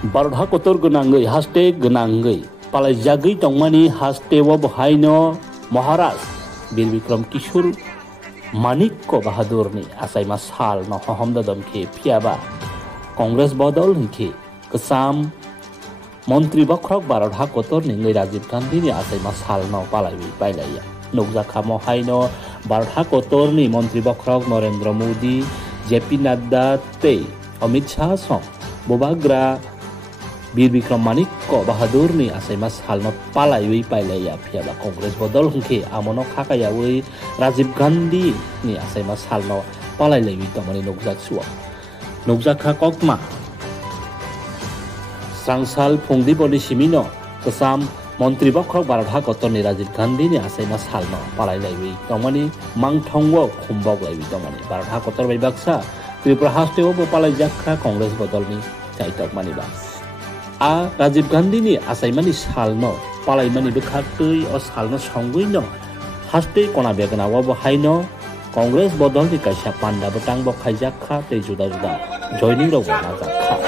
बारहा कोतर गनांगै हास्टे गनांगै पालायजागै तंमानि हास्टेवा बहायनो महाराज बीर विक्रम किशोर मानिक्य बाहादुरनि आसायमा साल न हहमदा दमखे फियाबा कांग्रेस बदल हिंखे कसाम मंत्री बख्रक बारहा कोतर निंगै राजीव गांधी नि आसायमा साल न पालायबै पाइलाया नौजाखा महायनो बारहा कोतरनि मंत्री बख्रक नरेंद्र मोदी जेपी नड्डा ते अमित शाह सं बोबाग्रा बीर विक्रम मानिक्य बाहादुर नि आसायमा सालनो पालायबै पाइलाया फियाबा कांग्रेस बदल हुंखे आमनो खाकायावै राजीव गांधी नि आसायमा सालनो पालायलायबै तमनि नौजाकसुआ नौजाखा ककमा सांसाल फुंदिबनि सिमिनो कसाम मंत्री बख्रक बारहा कोतरनि राजीव गांधी नि आसायमा सालनो पालायलायबै तमनि मांथंगो खुमबगलायबै तमनि बारहा कोतर बैबाक्सा त्रिपुरा हास्टेव पालायजाखा कांग्रेस बदलनि चाइटक मानिबा आ राजीव गांधी नि आसायमानि सालनो पालायमानि बेखातै अ सालनो संगैनो हास्टे कोना बेगनावा बहायनो कांग्रेस बदलनि कायसा पान्डा बटां बखायजाखा तै जुदा जुदा जयनिं रौ नाजाखा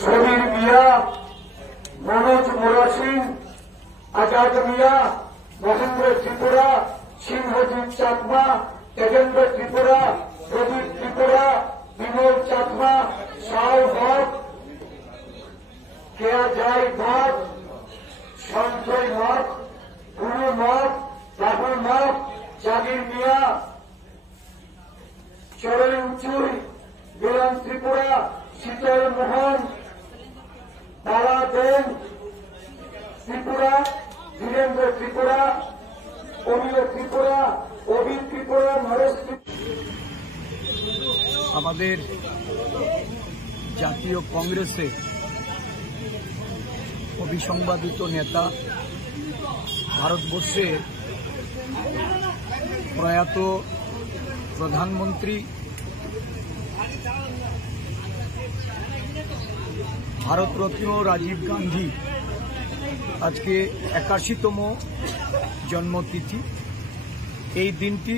समीर मिया मनोज मोरा सिंह आजाद मिया महेंद्र त्रिपुरा सिंहजीत चाकमा तेजेंद्र त्रिपुरा प्रदीप त्रिपुरा विमल चाकमा साल हक केया जय मठ संजय मठ गुरु मठ राहुल मठ জাগির মিয়া চরণ উচুই বিরাম ত্রিপুরা শীতল মোহন বালা দেন ত্রিপুরা ধীরেন্দ্র ত্রিপুরা অমিয় ত্রিপুরা অভিক ত্রিপুরা নরেশ আমাদের জাতীয় কংগ্রেসে অবিসংবাদিত নেতা ভারতবর্ষে প্রয়াত প্রধানমন্ত্রী ভারতরত্ন রাজীব গান্ধী আজকে ৮১তম জন্মতিথি। এই দিনটি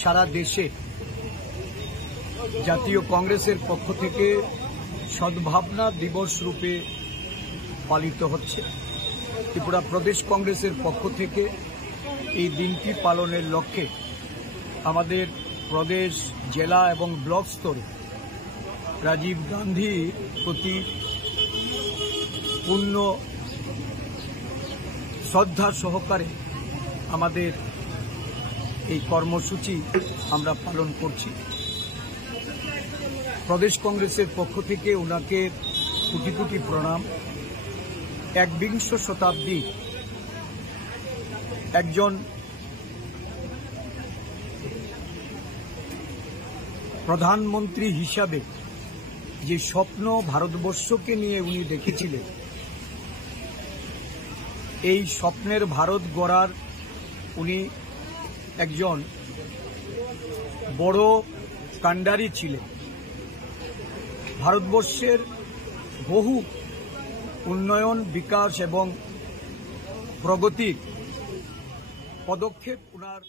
সারা দেশে জাতীয় কংগ্রেসের পক্ষ থেকে সদ্ভাবনা দিবস রূপে পালিত হচ্ছে। ত্রিপুরা প্রদেশ কংগ্রেসের পক্ষ থেকে এই দিনটি পালনের লক্ষ্যে আমাদের প্রদেশ জেলা এবং ব্লক স্তরে রাজীব গান্ধীর প্রতি পূর্ণ শ্রদ্ধা সহকারে আমাদের এই কর্মসূচি আমরা পালন করছি। প্রদেশ কংগ্রেসের পক্ষ থেকে ওনাকে কোটি কোটি প্রণাম। একবিংশ শতাব্দী একজন প্রধানমন্ত্রী হিসাবে যে স্বপ্ন ভারতবর্ষকে নিয়ে উনি দেখেছিলেন, এই স্বপ্নের ভারত গড়ার উনি একজন বড় কাণ্ডারি ছিলেন। ভারতবর্ষের বহু উন্নয়ন, বিকাশ এবং প্রগতির পদক্ষেপ ওনার